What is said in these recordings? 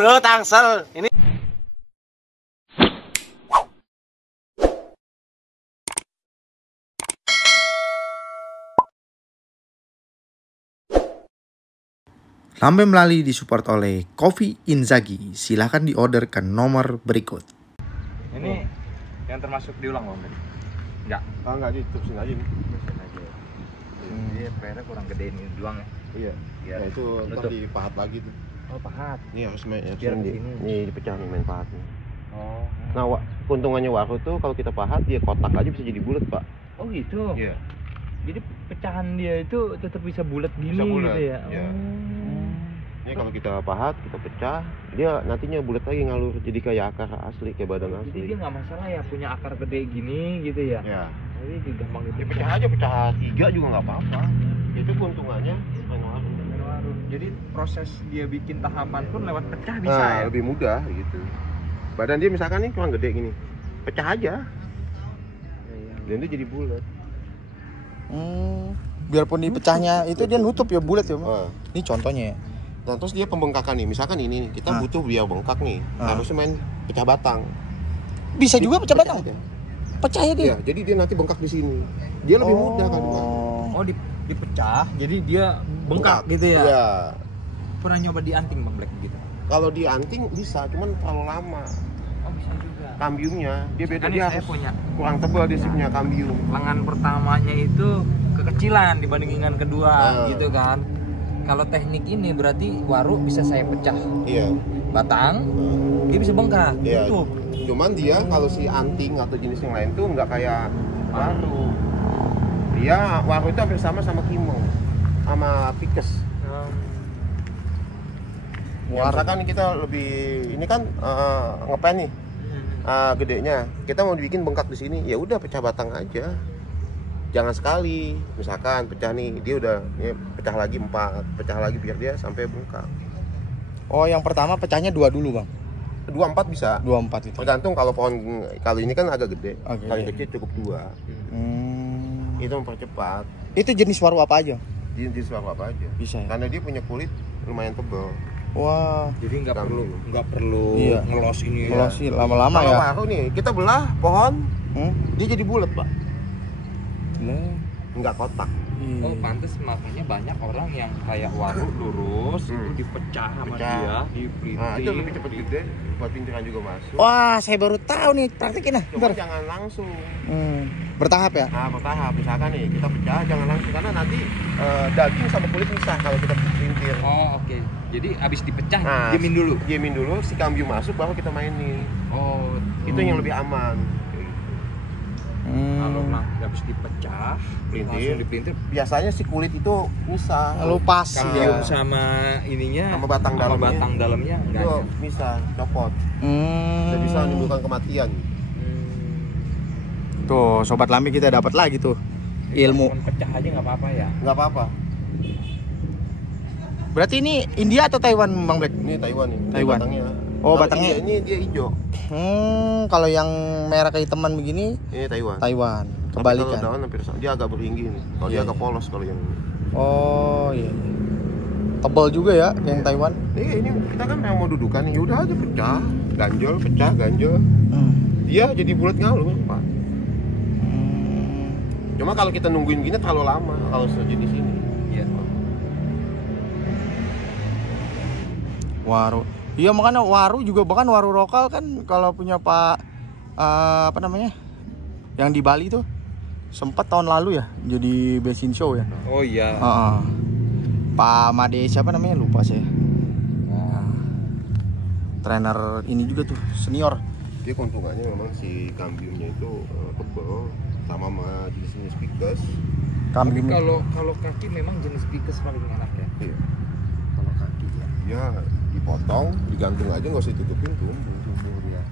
bro, tangsel. Ini Lambe Melali disupport oleh Coffee Inzaghi. Silahkan diorder ke nomor berikut. Ini yang termasuk diulang Bang? Enggak. Ah, enggak diterusin aja nih. Terusin aja. Dia PR kurang gede ini doang ya. Iya. Biar Nah, itu ntar nutup. dipahat lagi tuh. Oh, pahat. Ini harus main Biar di ini. Ini dipecah nih main pahatnya. Oh. Nah, keuntungannya waru tuh kalau kita pahat dia kotak aja bisa jadi bulat, Pak. Oh gitu. Iya. Jadi pecahan dia itu tetap bisa bulat gini Bisa bulat, gitu ya. iya. Oh. Ini kalau kita pahat, kita pecah, dia nantinya bulat lagi ngalur jadi kayak akar asli, kayak badan Jadi asli. dia nggak masalah ya punya akar gede gini gitu ya. Ya. Jadi dia gampang Ya gitu. pecah aja, pecah 3 juga nggak apa-apa. Itu keuntungannya main waru. Jadi proses dia bikin tahapan pun lewat pecah bisa Nah, ya. lebih mudah gitu. Badan dia misalkan nih kurang gede gini, pecah aja, dan dia jadi bulat. Biarpun dipecahnya itu dia nutup ya bulat ya. Nah, Ini contohnya ya. dan terus dia pembengkakan nih, misalkan ini nih, kita butuh biar bengkak nih, harusnya main pecah batang. Bisa juga pecah batang. aja. Pecah ya dia. Iya, jadi dia nanti bengkak di sini. Dia lebih mudah kan. Oh dipecah, jadi dia bengkak gitu ya. Iya. Pernah nyoba dianting Bang Black gitu? Kalau dianting bisa, cuman terlalu lama. Oh bisa juga. Kambiumnya, dia beda, Kan dia saya harus punya kurang tebal dia sih punya kambium. lengan pertamanya itu kekecilan dibanding lengan kedua gitu kan. Kalau teknik ini berarti waru bisa saya pecah Iya. batang, dia bisa bengkak. Iya. Tutup. Cuman dia kalau si anting atau jenis yang lain tuh nggak kayak waru. Dia waru itu hampir sama kimong, sama pikes. Ya, misalkan kita lebih ini kan ngepen nih, gedenya. Kita mau dibikin bengkak di sini, ya udah pecah batang aja. Jangan sekali, misalkan pecah nih, dia udah ya, pecah lagi 4, pecah lagi biar dia sampai bengkak. Oh, yang pertama pecahnya 2 dulu, Bang. 2-4 bisa. 2-4 itu. Tergantung kalau pohon kali ini kan agak gede. Oke. Kali kecil cukup 2. Hmm. Itu mempercepat. Itu jenis waru apa aja? Jenis apa aja. Bisa ya? Karena dia punya kulit lumayan tebal. Wah. Jadi nggak perlu Iya. ngelos ini. Kalau sih lama-lama Kalau ya. waru nih, kita belah pohon, dia jadi bulat, Pak. Nggak kotak. Oh pantes makanya banyak orang yang kayak waru lurus itu dipecah sama Pecah. dia, dipelintir. Nah, itu lebih cepat gede, buat pintiran juga masuk. Wah, saya baru tahu nih. Praktekin nah. Cuma jangan langsung. Bertahap ya? Nah, bertahap. Misalkan nih, kita pecah, jangan langsung. Karena nanti daging sama kulit misah kalau kita pintir. Oh oke. Jadi abis dipecah Nah, diemin dulu. Diemin dulu, si kambium masuk, baru kita mainin. Oh Itu yang lebih aman. kalau habis dipecah langsung dipelintir. Biasanya si kulit itu misah. Lalu pas Kambium ya. sama ininya Sama batang dalamnya. enggak Itu ada. misah, copot. Dan bisa menimbulkan kematian. Tuh, sobat Lambe kita dapat lagi tuh ilmu. Cuman pecah aja nggak apa-apa ya. Nggak apa-apa. Berarti ini India atau Taiwan, Bang Black? Ini Taiwan nih. Taiwan. Batangnya. Oh, Kalau batangnya. India ini dia hijau. Kalau yang merah kehitaman begini Ini Taiwan. Taiwan. Tapi Kebalikan. kalau daun hampir sama. Dia agak beringgi nih. Kalau dia Iya, agak iya. polos kalau yang ini. Oh iya. Tebal juga ya yang Taiwan. Ini kita kan yang mau dudukan nih. Udah aja pecah, ganjel, pecah, ganjel. Dia jadi bulat ngalur, Pak. Cuma kalau kita nungguin gini terlalu lama kalau sejenis ini. Iya. Waru. Iya makanya waru juga, bahkan waru lokal kan kalau punya Pak apa namanya? Yang di Bali tuh sempat tahun lalu ya jadi bensin show ya. Oh iya. Pak Made siapa namanya lupa saya. Trainer ini juga tuh senior. Dia keuntungannya memang si kambiumnya itu tebal sama jenis pikes. Kambing. Kalau kaki memang jenis pikes paling enak ya. Iya. Kalau kaki ya. Dia dipotong, digantung aja nggak usah ditutupin, tumbuh dia.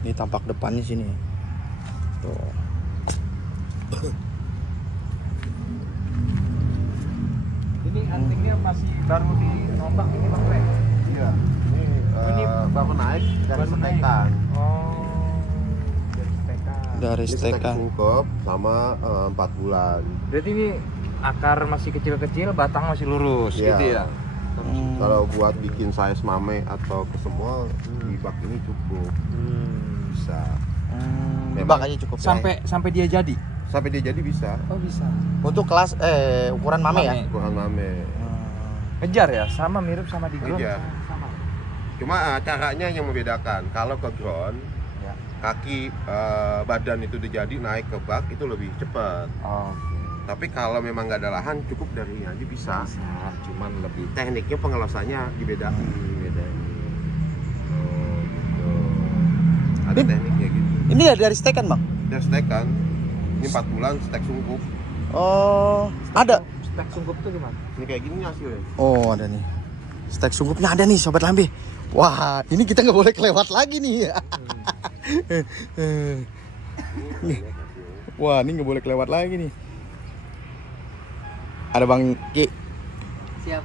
Ini tampak depannya sini. Tuh. Ini antingnya masih baru dirombak ini Bang Bre. Iya. Ini baru naik dari baru naik. setekan. Oh. Dari setekan. Dari Ini stek stekan. sungkep sama 4 bulan. Berarti ini akar masih kecil-kecil, batang masih lurus Iya. gitu ya. akar. Kalau buat bikin size mame atau ke semua di bak ini cukup. Bisa. Di bak aja cukup. Sampai dia jadi. Sampai dia jadi bisa. Oh bisa. Untuk kelas ukuran mame ya. Ukuran mame. Ngejar ya, sama mirip sama di ground. Ngejar. Sama. Cuma caranya yang membedakan. Kalau ke ground, Ya. kaki badan itu dijadi naik ke bak itu lebih cepat. Oh, Tapi kalau memang nggak ada lahan, cukup dari ini aja bisa. cuman lebih Tekniknya pengelosannya dibedakan. beda. Ada tekniknya gitu. Ini dari stek kan bang? Dia stek kan. Ini 4 bulan stek sungkup. Oh ada. Stek sungkup tuh gimana? Ini kayak gini hasilnya. Oh ada nih. Stek sungkupnya ada nih sobat lambe. Wah ini kita nggak boleh kelewat lagi nih. Wah ini nggak boleh kelewat lagi nih. Ada Bang Ki. Siap.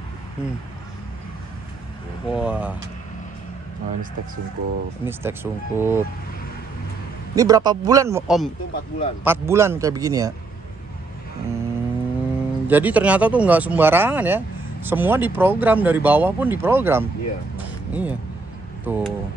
Wah Oh, ini stek sungkup. ini stek sungkup. Ini berapa bulan Om? Itu 4 bulan. 4 bulan kayak begini ya. Jadi ternyata tuh nggak sembarangan ya. Semua diprogram, dari bawah pun diprogram. Iya. Iya. Tuh.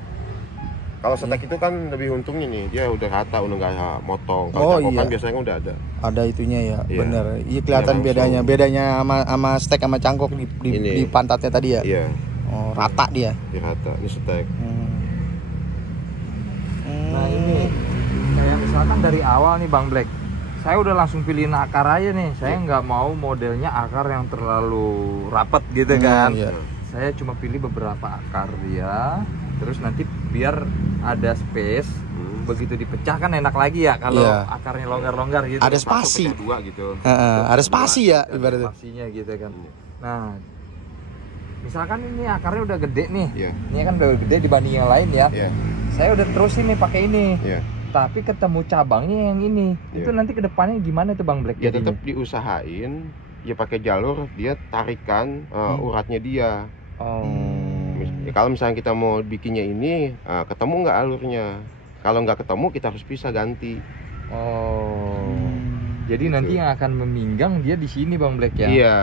Kalau stek itu kan lebih untungnya nih, dia udah rata, udah nggak motong. Kalau Oh, cangkokan iya. biasanya kan udah ada. Ada itunya ya, Iya. bener. Iya kelihatan Iya, langsung. bedanya sama stek sama cangkok Ini. di pantatnya tadi ya. Iya, Oh rata dia. dia rata. Ini stek. Nah ini kayak misalkan dari awal nih Bang Black, saya udah langsung pilihin akar aja nih. Saya nggak mau modelnya akar yang terlalu rapet gitu kan. Iya. Saya cuma pilih beberapa akar dia, terus nanti biar ada space. Begitu dipecah kan enak lagi ya kalau Iya. akarnya longgar-longgar gitu. Ada Satu spasi. pecah dua gitu. Ada spasi ya Ada ibaratnya. spasinya gitu kan. Nah, misalkan ini akarnya udah gede nih. Iya. Ini kan udah gede dibanding yang lain ya. Iya. Saya udah terusin nih pakai ini. Iya. Tapi ketemu cabangnya yang ini. Iya. Itu nanti kedepannya gimana tuh Bang Black? Ya jadinya? tetap diusahain, ya pakai jalur dia tarikan uratnya dia. Oh. Ya, kalau misalnya kita mau bikinnya ini, ketemu nggak alurnya? Kalau nggak ketemu kita harus pisah ganti. Oh. Jadi Gitu. nanti yang akan meminggang dia di sini Bang Black ya. Iya.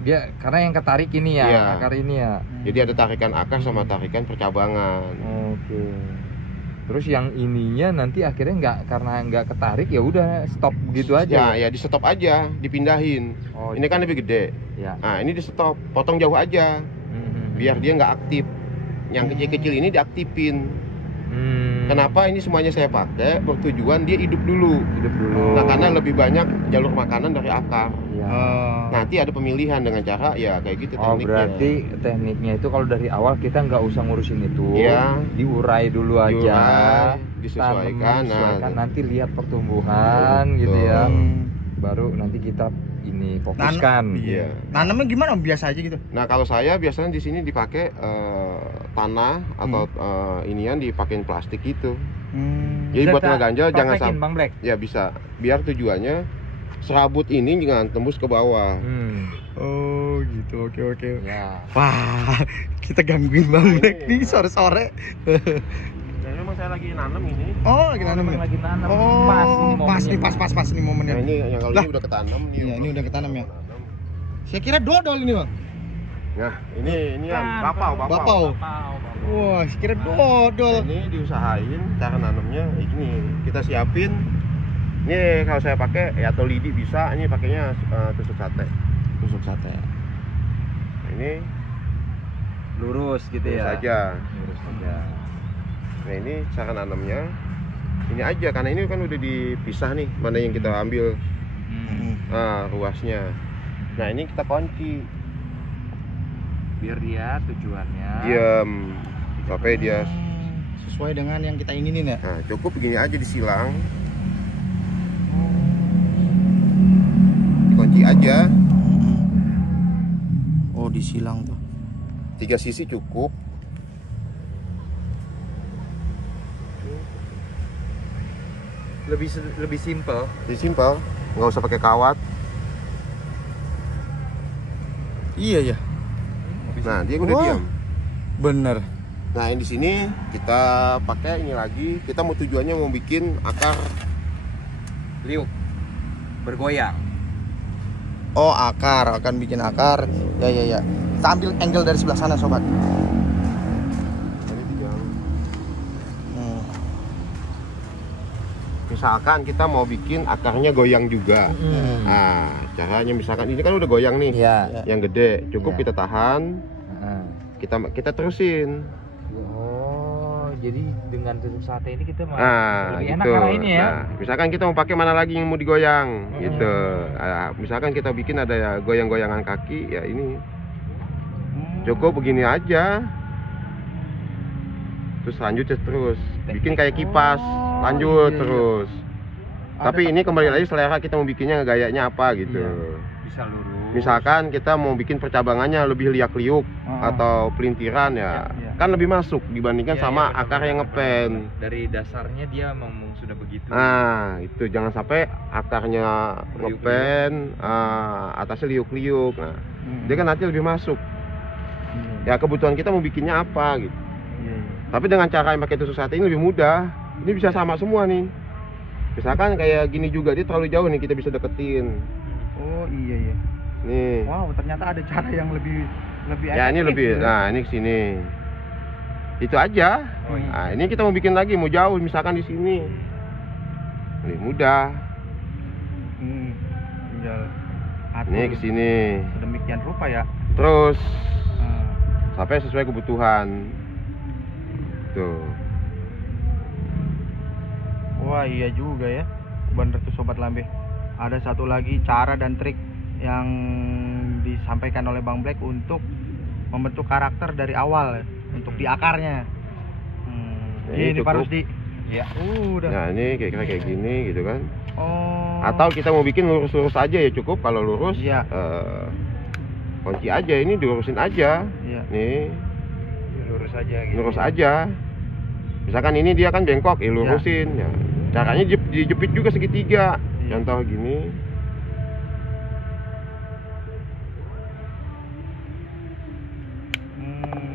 Dia karena yang ketarik ini ya, Iya. akar ini ya. Jadi ada tarikan akar sama tarikan percabangan. Oke. Terus yang ininya nanti akhirnya karena nggak ketarik ya udah stop gitu aja. Ya di stop aja, dipindahin. Oh, Ini kan lebih gede. ya. Nah ini di stop, potong jauh aja, biar dia nggak aktif. Yang kecil-kecil ini diaktifin. Kenapa ini semuanya saya pakai? Bertujuan dia hidup dulu. Hidup dulu. Nah karena lebih banyak jalur makanan dari akar. Ya. Nanti ada pemilihan dengan cara ya kayak gitu Oh tekniknya. berarti tekniknya itu kalau dari awal kita nggak usah ngurusin itu, Iya. diurai dulu aja, Diurai, disesuaikan, disesuaikan, nah. nanti lihat pertumbuhan gitu ya, baru nanti kita ini fokuskan. Iya. Nanamnya gimana? Biasa aja gitu. Nah kalau saya biasanya di sini dipakai tanah atau inian dipakein plastik gitu. Jadi buat ngeganjal jangan sampai. Bang Black. Ya bisa. Biar tujuannya serabut ini jangan tembus ke bawah. Oh gitu, oke. Ya. Wah kita gangguin Bang Black nih sore-sore. Dan memang saya lagi nanam ini. Oh lagi nanam Memang ya? lagi nanam. Oh Pas ini pas nih, momennya. pas nih momennya. Nah ini yang kalau Lah. ini udah ketanam nih. Iya, ini udah ketanam ya. Saya kira dodol ini Bang. Nah ini yang Kan, bapau. Bapau. Wah, saya kira dodol. Ini diusahain cara nanamnya ini kita siapin. Ini kalau saya pakai ya atau lidi bisa. Ini pakainya tusuk sate. Tusuk sate. Nah, ini Lurus gitu lurus ya. aja. Lurus aja. Nah ini cara nanamnya ini aja karena ini kan udah dipisah nih mana yang kita ambil ruasnya. Nah ini kita kunci Biar dia tujuannya. diam sampai dia. Sesuai dengan yang kita inginin ya. Nah cukup begini aja disilang, dikunci aja. Oh disilang tuh. 3 sisi cukup. Lebih simple. Jadi simpel, nggak usah pakai kawat. Iya ya. Nah dia udah Wah. diam. Bener. Nah yang di sini kita pakai ini lagi. Kita mau tujuannya mau bikin akar. Liuk. Bergoyang. Oh akar, akan bikin akar. Ya. Kita ambil angle dari sebelah sana sobat. Jadi tinggal. Misalkan kita mau bikin akarnya goyang juga. Nah, caranya misalkan ini kan udah goyang nih. Iya. Yang gede, cukup Iya. kita tahan, kita terusin. Oh, jadi dengan tusuk sate ini kita Nah, lebih enak gitu. arah ini ya. Nah, misalkan kita mau pakai mana lagi yang mau digoyang, gitu. Nah, misalkan kita bikin ada ya goyang-goyangan kaki, ya ini cukup begini aja. Terus lanjut terus, bikin kayak kipas, lanjut iya, iya. terus. Tapi ini kembali lagi selera kita mau bikinnya gayanya apa gitu. Bisa lurus. Misalkan kita mau bikin percabangannya lebih liak-liuk atau pelintiran ya, kan lebih masuk dibandingkan Iya, sama iya, akar benar, yang benar, ngepen. benar. Dari dasarnya dia memang sudah begitu. Nah, itu jangan sampai akarnya Liuk-liuk. ngepen, atasnya liuk-liuk. Nah, dia kan nanti lebih masuk. Ya kebutuhan kita mau bikinnya apa gitu. Tapi dengan cara yang pakai tusuk sate ini lebih mudah. Ini bisa sama semua nih. Misalkan kayak gini juga dia terlalu jauh nih, kita bisa deketin. Oh iya. Nih. Wow, ternyata ada cara yang lebih Ya ini efektif lebih. gitu. Nah, ini kesini. Itu aja. Oh, iya. Nah, ini kita mau bikin lagi, mau jauh misalkan di sini. Lebih mudah. Tinggal Nih kesini. sedemikian rupa ya. Terus sampai sesuai kebutuhan. Tuh. Wah iya juga ya, bener tuh sobat lambe. Ada satu lagi cara dan trik yang disampaikan oleh Bang Black untuk membentuk karakter dari awal ya, untuk di akarnya. Ini Ini cukup. Pak Rusdi. Iya. Udah. Nah, ini kira-kira kayak gini gitu kan. Oh. Atau kita mau bikin lurus-lurus aja ya cukup. Kalau lurus Iya. kunci aja, ini dilurusin aja. Iya. Nih, Lurus aja gitu. lurus aja. Misalkan ini dia kan bengkok, ya lurusin. Ya. Caranya dijepit juga segitiga. Iya. Contoh gini.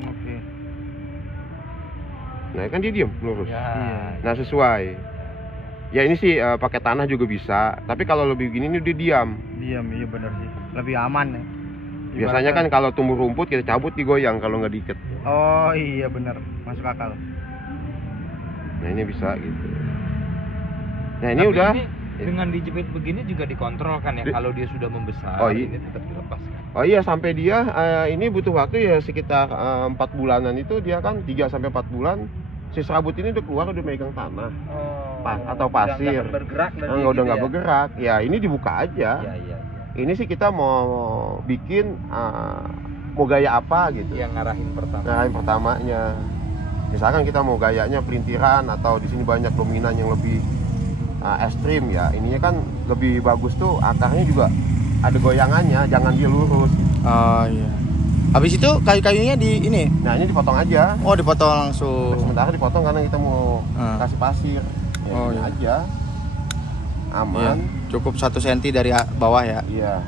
Oke. Nah, kan dia diem lurus. Ya. Iya. Nah, sesuai. Ya ini sih pakai tanah juga bisa. Tapi kalau lebih gini ini dia diam. Diam, iya bener sih. Lebih aman ya. Biasanya kan kalau tumbuh rumput kita cabut digoyang kalau nggak diikat. Oh iya bener, masuk akal. Nah, ini bisa gitu. Nah, ini Tapi udah. ini dengan dijepit begini juga dikontrol kan ya, kalau dia sudah membesar Oh, iya. ini tetap dilepaskan. Oh iya, sampai dia ini butuh waktu ya sekitar 4 bulanan itu dia kan 3 sampai 4 bulan si serabut ini udah keluar, udah megang tanah. Atau pasir. Udah bergerak Udah nggak bergerak. Ya ini dibuka aja. Iya. Ini sih kita mau bikin mau gaya apa gitu. Yang ngarahin pertama. Nah, yang pertamanya. Misalkan kita mau gayanya pelintiran atau di sini banyak dominan yang lebih ekstrim ya. Ininya kan lebih bagus tuh akarnya juga ada goyangannya, jangan dia lurus. Oh iya. Habis itu kayu-kayunya di ini. Nah, ini dipotong aja. Oh, dipotong langsung. Sementara dipotong karena kita mau kasih pasir. Ya, Oh, ini iya. aja. Iya, Aman. cukup 1 cm dari bawah ya. Iya.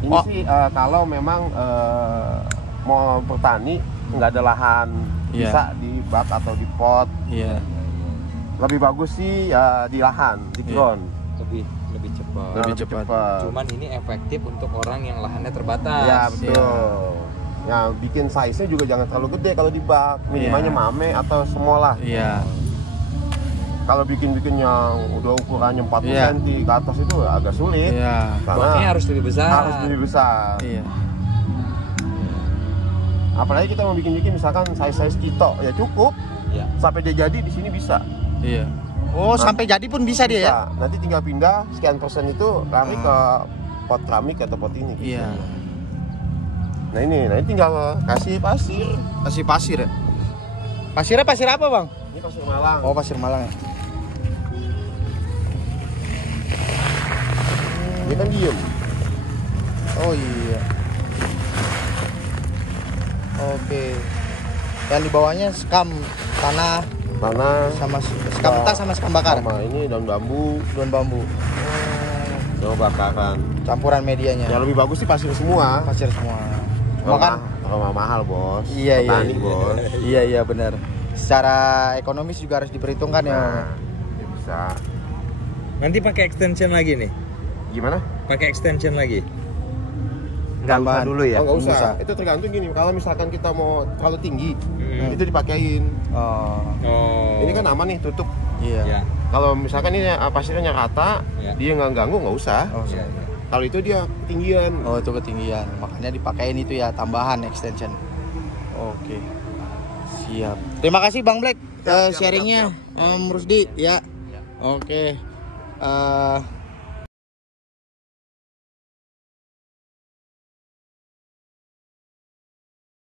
Ini Oh. sih kalau memang mau bertani nggak ada lahan, Iya. bisa di bak atau di pot. Iya. Lebih bagus sih di lahan, di Iya. ground. Lebih cepat. Lebih cepat. Cuman ini efektif untuk orang yang lahannya terbatas. Ya betul. Ya bikin size-nya juga jangan terlalu gede kalau di bak. Minimalnya Iya. mame atau small lah. Iya. Kalau bikin yang udah ukurannya 40 Iya. cm ke atas itu agak sulit. Iya. Baknya Karena harus lebih besar. harus lebih besar. Iya. Apalagi kita mau bikin misalkan size cito ya cukup. Iya. Sampai dia jadi di sini bisa. Iya. Oh, sampai jadi pun bisa dia ya? Nanti tinggal pindah sekian persen itu lari ke pot keramik atau pot ini. Iya. Nah ini tinggal kasih pasir. Kasih pasir ya? Pasirnya pasir apa, Bang? Ini pasir Malang. Oh, pasir Malang ya. Dia kan diem. Oh iya. Oke. Yang di bawahnya sekam tanah sama sekam mentah sama sekam bakar. Sama ini daun bambu, Daun bambu. daun bakaran. Campuran medianya. Yang lebih bagus sih pasir semua. Pasir semua. Kalau Makan. kalau mahal bos. Iya, Petani, iya. bos. Iya benar. Secara ekonomis juga harus diperhitungkan ya. Nah, ya bisa. Nanti pakai extension lagi nih. Gimana? Pakai extension lagi. Nggak usah tambahan. dulu ya? Oh, nggak Nggak usah. Itu tergantung gini. Kalau misalkan kita mau terlalu tinggi, itu dipakein. Oh, Ini kan aman nih, tutup. iya. Ya. Kalau misalkan ini pasirnya rata, Ya. dia nggak ganggu, nggak usah. Oh, Ya, ya. Kalau itu dia ketinggian. oh, itu ketinggian. Makanya dipakein itu ya, tambahan extension. Oke. Siap. Terima kasih Bang Black Siap, sharingnya siap. Om Rusdi ya. Oke.